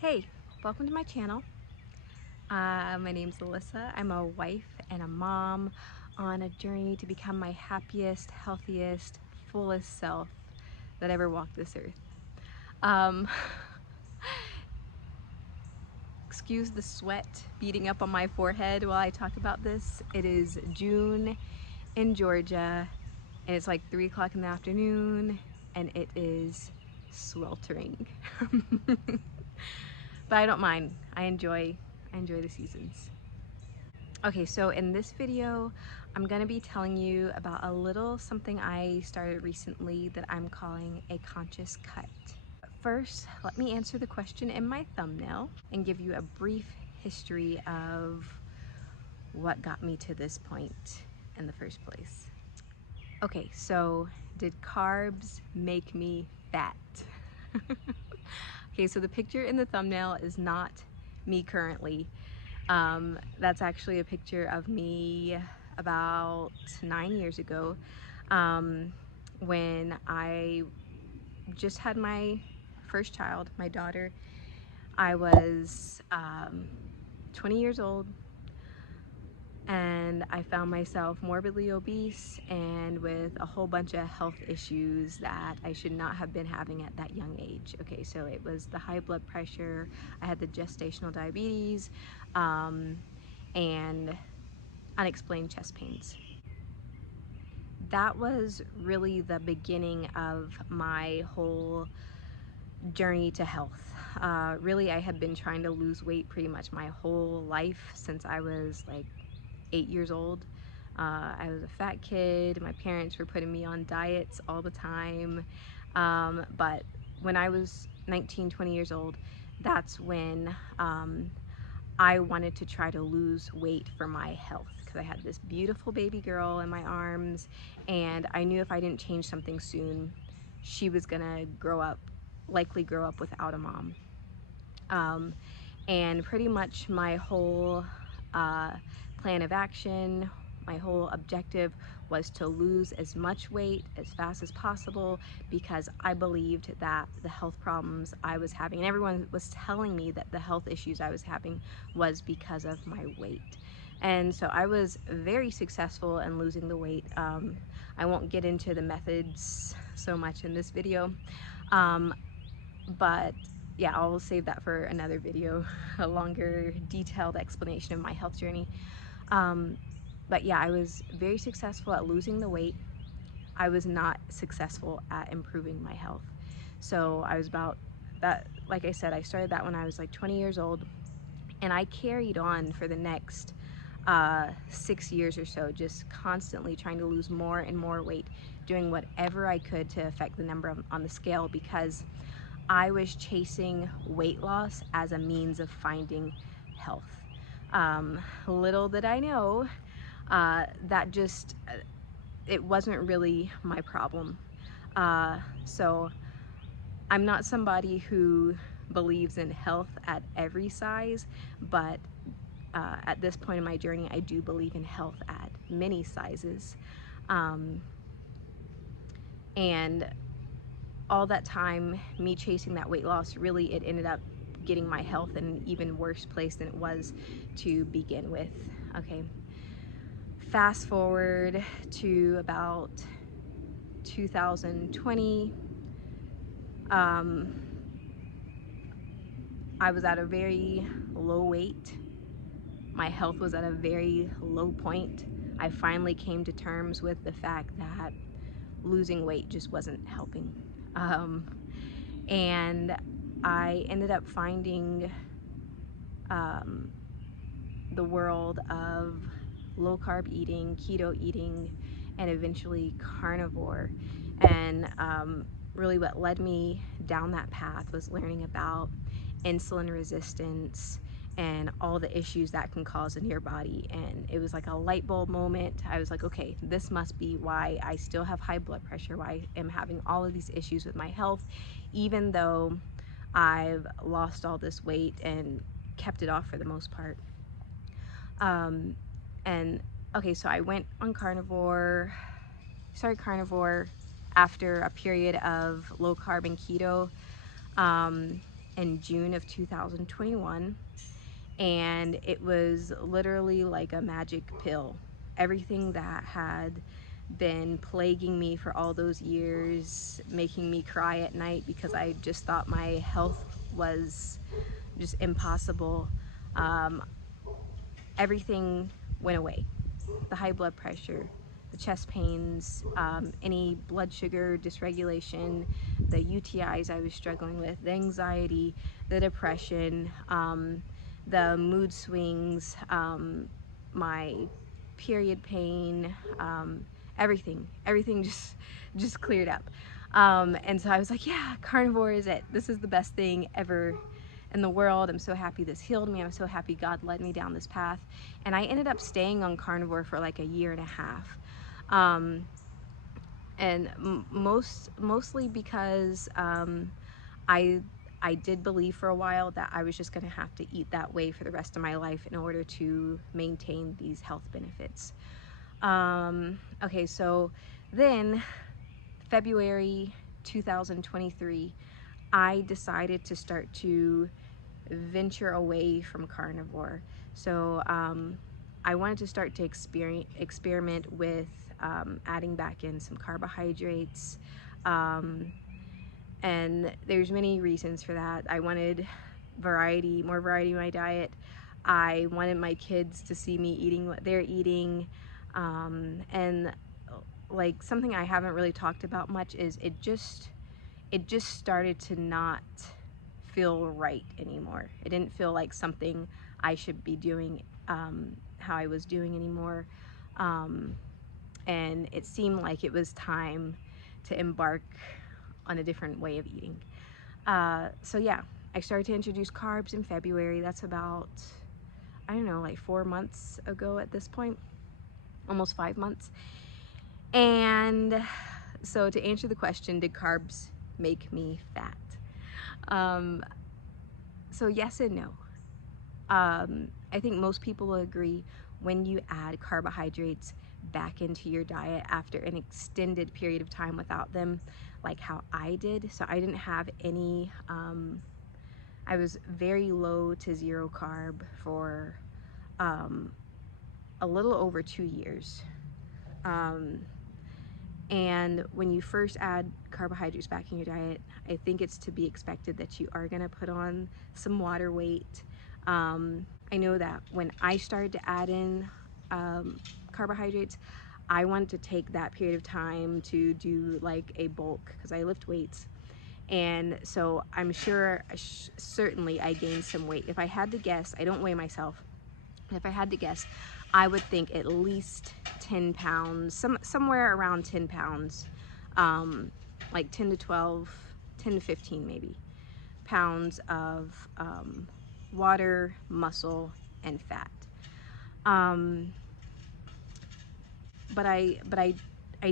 Hey, welcome to my channel. My name's Alyssa. I'm a wife and a mom on a journey to become my happiest, healthiest, fullest self that ever walked this earth. Um, excuse the sweat beating up on my forehead while I talk about this. It is June in Georgia and it's like 3 o'clock in the afternoon and it is sweltering. But I don't mind. I enjoy the seasons. Okay, so in this video, I'm gonna be telling you about a little something I started recently that I'm calling a conscious cut. First, let me answer the question in my thumbnail and give you a brief history of what got me to this point in the first place. Okay, so did carbs make me fat? Okay, so the picture in the thumbnail is not me currently. That's actually a picture of me about 9 years ago, when I just had my first child, my daughter. I was 20 years old and I found myself morbidly obese and with a whole bunch of health issues that I should not have been having at that young age. Okay, so it was the high blood pressure, I had the gestational diabetes, and unexplained chest pains. That was really the beginning of my whole journey to health. Really, I had been trying to lose weight pretty much my whole life since I was like 8 years old. I was a fat kid. My parents were putting me on diets all the time. But when I was 19, 20 years old, that's when I wanted to try to lose weight for my health because I had this beautiful baby girl in my arms and I knew if I didn't change something soon, she was gonna likely grow up without a mom. And pretty much my whole plan of action, my whole objective was to lose as much weight as fast as possible because I believed that the health problems I was having, and everyone was telling me that the health issues I was having was because of my weight. And so I was very successful in losing the weight. I won't get into the methods so much in this video, but yeah, I'll save that for another video, a longer detailed explanation of my health journey. But yeah, I was very successful at losing the weight. I was not successful at improving my health. So I was about that, like I said, I started that when I was like 20 years old and I carried on for the next 6 years or so, just constantly trying to lose more and more weight, doing whatever I could to affect the number on the scale because I was chasing weight loss as a means of finding health. Little did I know that just, it wasn't really my problem. So I'm not somebody who believes in health at every size, but at this point in my journey, I do believe in health at many sizes. And all that time, me chasing that weight loss, really it ended up getting my health in an even worse place than it was to begin with. Okay, fast forward to about 2020. I was at a very low weight. My health was at a very low point. I finally came to terms with the fact that losing weight just wasn't helping. And I ended up finding the world of low carb eating, keto eating, and eventually carnivore. And really what led me down that path was learning about insulin resistance and all the issues that can cause in your body. And it was like a light bulb moment. I was like, okay, this must be why I still have high blood pressure, why I'm having all of these issues with my health, even though I've lost all this weight and kept it off for the most part. And okay, so I went on carnivore, started carnivore after a period of low carb and keto. in June of 2021, and it was literally like a magic pill. Everything that had been plaguing me for all those years, making me cry at night because I just thought my health was just impossible, um, everything went away. The high blood pressure, the chest pains, any blood sugar dysregulation, the UTIs I was struggling with, the anxiety, the depression, the mood swings, my period pain, everything just cleared up. And so I was like, yeah, carnivore is it. This is the best thing ever in the world. I'm so happy this healed me. I'm so happy God led me down this path. And I ended up staying on carnivore for like a year and a half. And mostly because I I did believe for a while that I was just going to have to eat that way for the rest of my life in order to maintain these health benefits. Okay, so then February 2023, I decided to start to venture away from carnivore. So I wanted to start to experiment with adding back in some carbohydrates, and there's many reasons for that. I wanted variety, more variety in my diet. I wanted my kids to see me eating what they're eating, and like something I haven't really talked about much is it just started to not feel right anymore. It didn't feel like something I should be doing how I was doing anymore. And it seemed like it was time to embark on a different way of eating. So yeah, I started to introduce carbs in February. That's about, I don't know, like 4 months ago at this point, almost 5 months. And so to answer the question, did carbs make me fat? So yes and no. I think most people will agree when you add carbohydrates back into your diet after an extended period of time without them, like how I did. So I didn't have any, I was very low to zero carb for a little over 2 years. And when you first add carbohydrates back in your diet, I think it's to be expected that you are going to put on some water weight. I know that when I started to add in carbohydrates, I wanted to take that period of time to do like a bulk because I lift weights. And so I'm sure, certainly I gained some weight. If I had to guess, I don't weigh myself. If I had to guess, I would think at least 10 pounds, somewhere around 10 pounds, like 10 to 12, 10 to 15 maybe, pounds of water, muscle, and fat. But I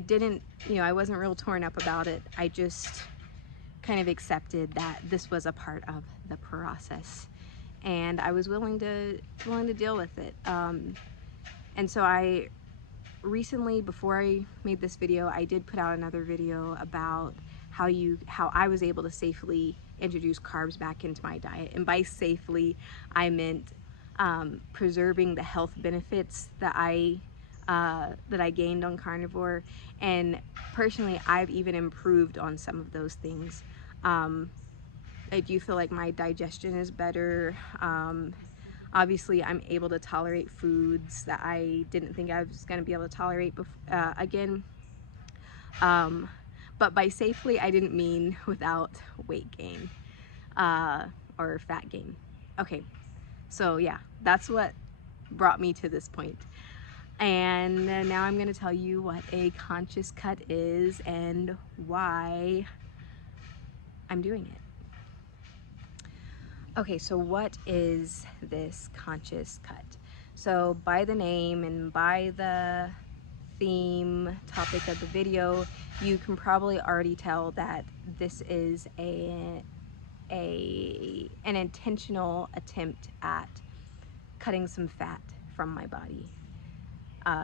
didn't, I wasn't real torn up about it. I just kind of accepted that this was a part of the process, and I was willing to deal with it. And so I recently, before I made this video, I did put out another video about how I was able to safely introduce carbs back into my diet. And by safely, I meant preserving the health benefits that I gained on carnivore. And personally, I've even improved on some of those things. I do feel like my digestion is better. Obviously, I'm able to tolerate foods that I didn't think I was going to be able to tolerate again. But by safely, I didn't mean without weight gain or fat gain. Okay, so yeah, that's what brought me to this point. And now I'm going to tell you what a conscious cut is and why I'm doing it. Okay, so what is this conscious cut? So by the name and by the theme topic of the video, you can probably already tell that this is an intentional attempt at cutting some fat from my body.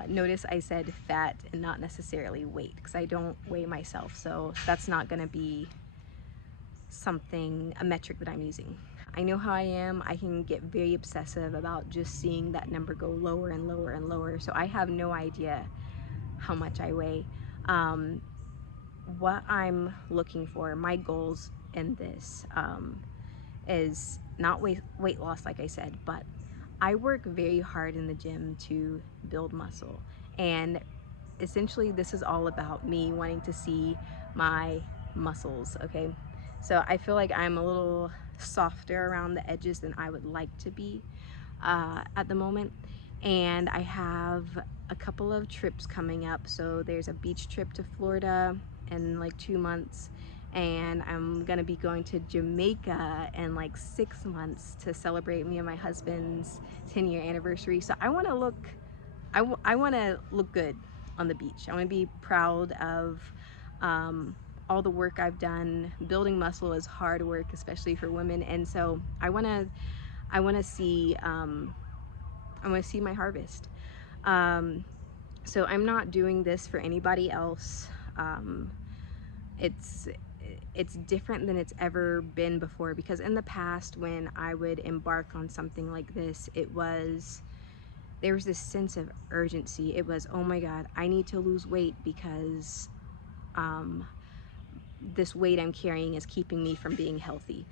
Notice I said fat and not necessarily weight because I don't weigh myself, so that's not going to be a metric that I'm using. I know how I am. I can get very obsessive about just seeing that number go lower and lower and lower. So I have no idea how much I weigh. What I'm looking for, my goals in this is not weight loss, like I said, but I work very hard in the gym to build muscle. And essentially this is all about me wanting to see my muscles, okay? So I feel like I'm a little softer around the edges than I would like to be at the moment. And I have a couple of trips coming up. So there's a beach trip to Florida in like 2 months, and I'm gonna be going to Jamaica in like 6 months to celebrate me and my husband's 10-year anniversary. So I want to look good on the beach. I want to be proud of all the work I've done. Building muscle is hard work, especially for women, and so I want to see my harvest. So I'm not doing this for anybody else. It's it's different than it's ever been before, because in the past when I would embark on something like this, there was this sense of urgency. It was, oh my God, I need to lose weight because this weight I'm carrying is keeping me from being healthy.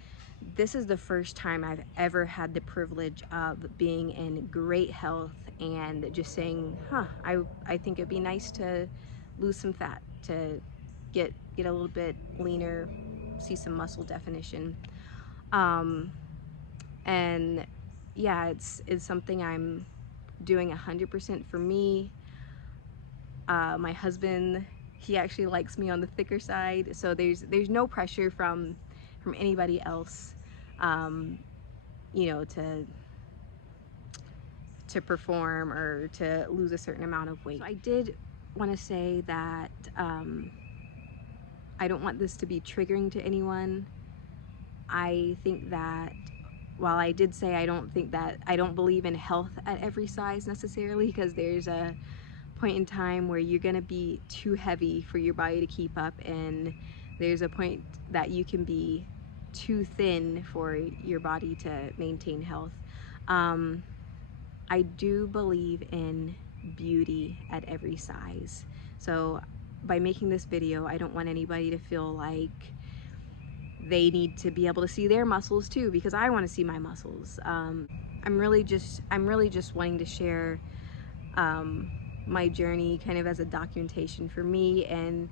This is the first time I've ever had the privilege of being in great health and just saying, I think it'd be nice to lose some fat, to get a little bit leaner, see some muscle definition. And yeah, it's something I'm doing 100% for me. My husband, he actually likes me on the thicker side, so there's no pressure from anybody else, you know, to perform or to lose a certain amount of weight. So I did want to say that I don't want this to be triggering to anyone. I think that while I did say I don't believe in health at every size necessarily, because there's a point in time where you're gonna be too heavy for your body to keep up, and there's a point that you can be too thin for your body to maintain health. I do believe in beauty at every size. So by making this video, I don't want anybody to feel like they need to be able to see their muscles too, because I want to see my muscles. I'm really just wanting to share my journey kind of as a documentation for me, and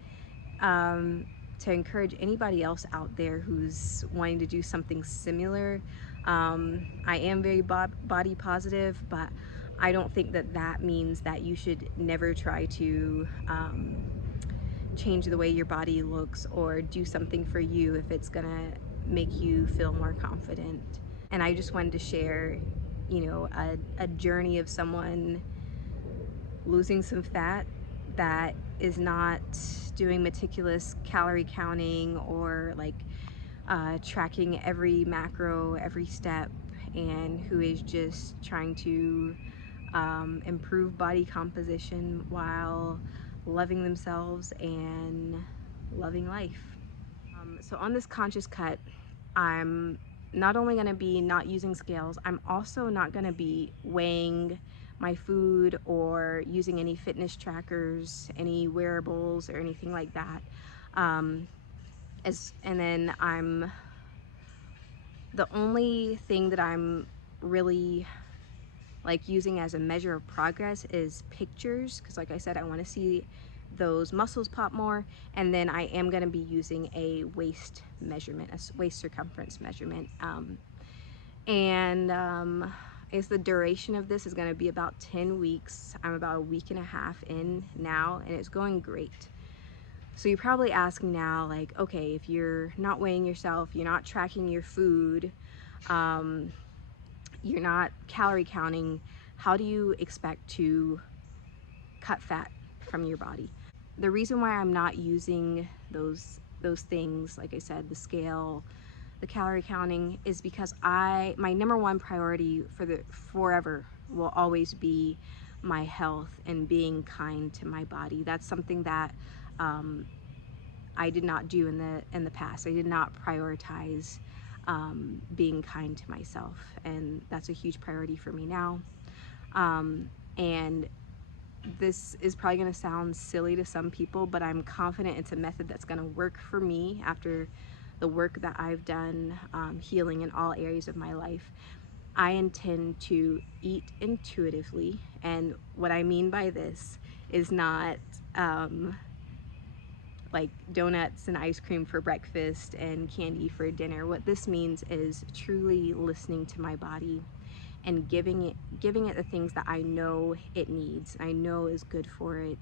to encourage anybody else out there who's wanting to do something similar. I am very body positive, but I don't think that means that you should never try to change the way your body looks or do something for you if it's gonna make you feel more confident. And I just wanted to share, you know, a journey of someone losing some fat that is not doing meticulous calorie counting or like tracking every macro, every step, and who is just trying to improve body composition while loving themselves and loving life. So on this conscious cut, I'm not only going to be not using scales, I'm also not going to be weighing my food or using any fitness trackers, any wearables or anything like that. And then the only thing that I'm really like using as a measure of progress is pictures, because like I said, I want to see those muscles pop more. And then I am going to be using a waist measurement, a waist circumference measurement. Is the duration of this is going to be about 10 weeks. I'm about a week and a half in now, and it's going great. So you're probably asking now, like, okay, if you're not weighing yourself, you're not tracking your food, you're not calorie counting, how do you expect to cut fat from your body? The reason why I'm not using those things, like I said, the scale, the calorie counting, is because my number one priority for the forever will always be my health and being kind to my body. That's something that I did not do in the past. I did not prioritize being kind to myself, and that's a huge priority for me now. And this is probably going to sound silly to some people, but I'm confident it's a method that's going to work for me after the work that I've done healing in all areas of my life. I intend to eat intuitively, and what I mean by this is not like donuts and ice cream for breakfast and candy for dinner. What this means is truly listening to my body and giving it the things that I know it needs, I know is good for it.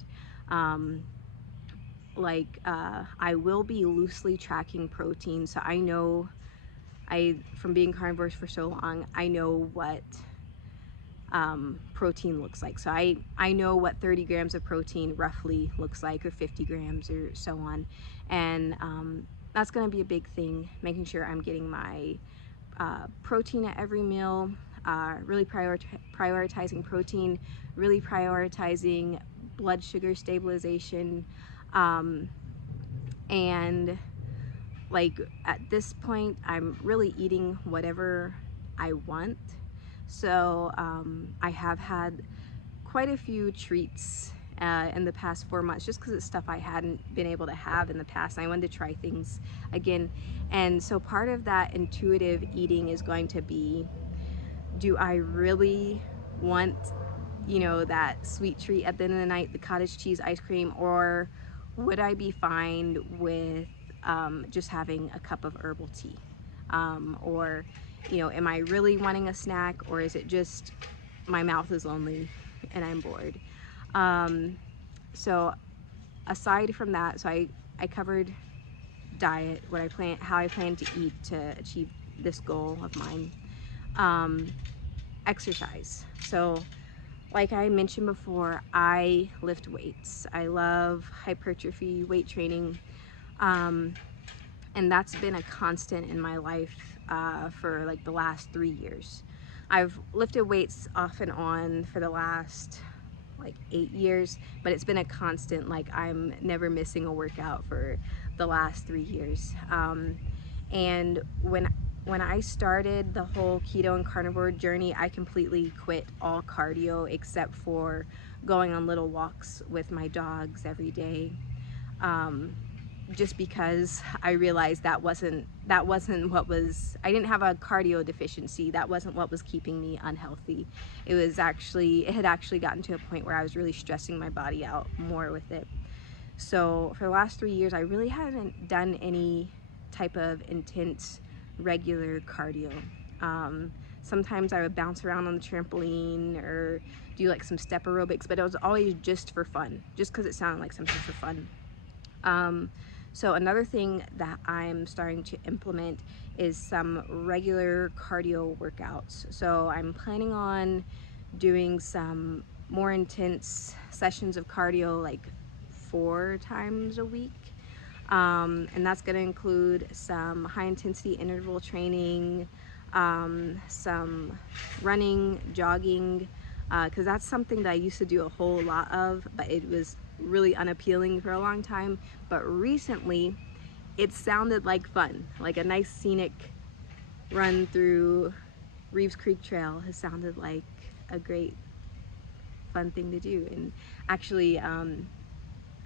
I will be loosely tracking protein, so I know, from being carnivores for so long, I know what protein looks like. So I know what 30 grams of protein roughly looks like, or 50 grams or so on. And that's going to be a big thing, making sure I'm getting my protein at every meal, really prioritizing protein, really prioritizing blood sugar stabilization, and like at this point I'm really eating whatever I want. So I have had quite a few treats in the past 4 months, just because it's stuff I hadn't been able to have in the past, and I wanted to try things again. And so part of that intuitive eating is going to be, do I really want, you know, that sweet treat at the end of the night, the cottage cheese ice cream, or would I be fine with just having a cup of herbal tea? Or, you know, am I really wanting a snack, or is it just my mouth is lonely and I'm bored? So aside from that, so I covered diet, how I plan to eat to achieve this goal of mine. Exercise. So like I mentioned before, I lift weights. I love hypertrophy weight training. And that's been a constant in my life for like the last 3 years. I've lifted weights off and on for the last like 8 years, but it's been a constant. Like, I'm never missing a workout for the last 3 years. And when I started the whole keto and carnivore journey, I completely quit all cardio except for going on little walks with my dogs every day. Just because I realized that wasn't what was, I didn't have a cardio deficiency. That wasn't what was keeping me unhealthy. It had actually gotten to a point where I was really stressing my body out more with it. So for the last 3 years, I really haven't done any type of intense, regular cardio. Sometimes I would bounce around on the trampoline or do like some step aerobics, but it was always just for fun, just because it sounded like something for fun. So another thing that I'm starting to implement is some regular cardio workouts. So I'm planning on doing some more intense sessions of cardio, like 4 times a week. And that's going to include some high intensity interval training, some running, jogging, because that's something that I used to do a whole lot of, but it was really unappealing for a long time. But recently it sounded like fun. Like a nice scenic run through Reeves Creek Trail has sounded like a great fun thing to do. And actually a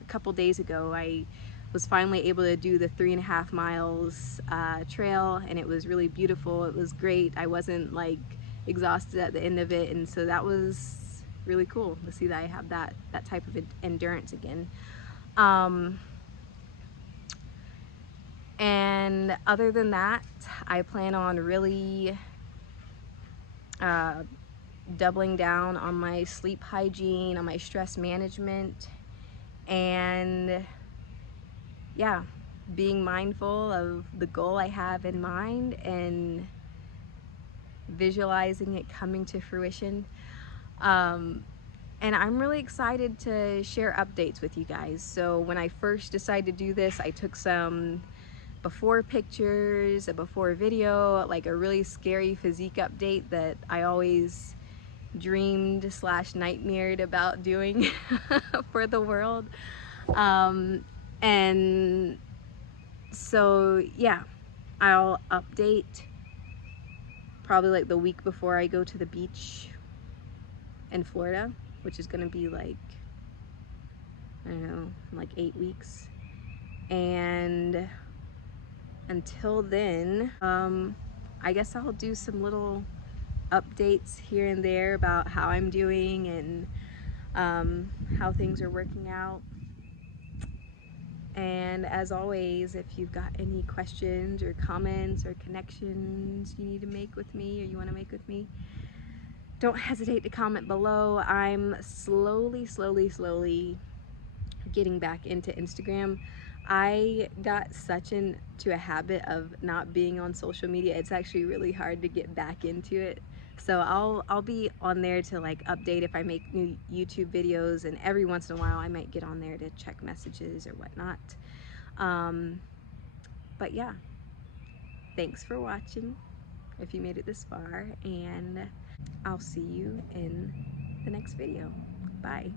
couple days ago I was finally able to do the 3.5 miles trail, and it was really beautiful. It was great. I wasn't like exhausted at the end of it, and so that was really cool to see that I have that type of endurance again. And other than that, I plan on really doubling down on my sleep hygiene, on my stress management, and yeah, being mindful of the goal I have in mind and visualizing it coming to fruition. And I'm really excited to share updates with you guys. So when I first decided to do this, I took some before pictures, a before video, like a really scary physique update that I always dreamed / nightmared about doing for the world. And So yeah, I'll update probably like the week before I go to the beach in Florida, which is gonna be like, I don't know, like 8 weeks. And until then, I guess I'll do some little updates here and there about how I'm doing and how things are working out. And as always, if you've got any questions or comments or connections you need to make with me or you want to make with me, don't hesitate to comment below. I'm slowly getting back into Instagram. I got such into a habit of not being on social media. It's actually really hard to get back into it. So I'll be on there to like update if I make new YouTube videos, and every once in a while I might get on there to check messages or whatnot. But yeah, thanks for watching if you made it this far, and I'll see you in the next video. Bye.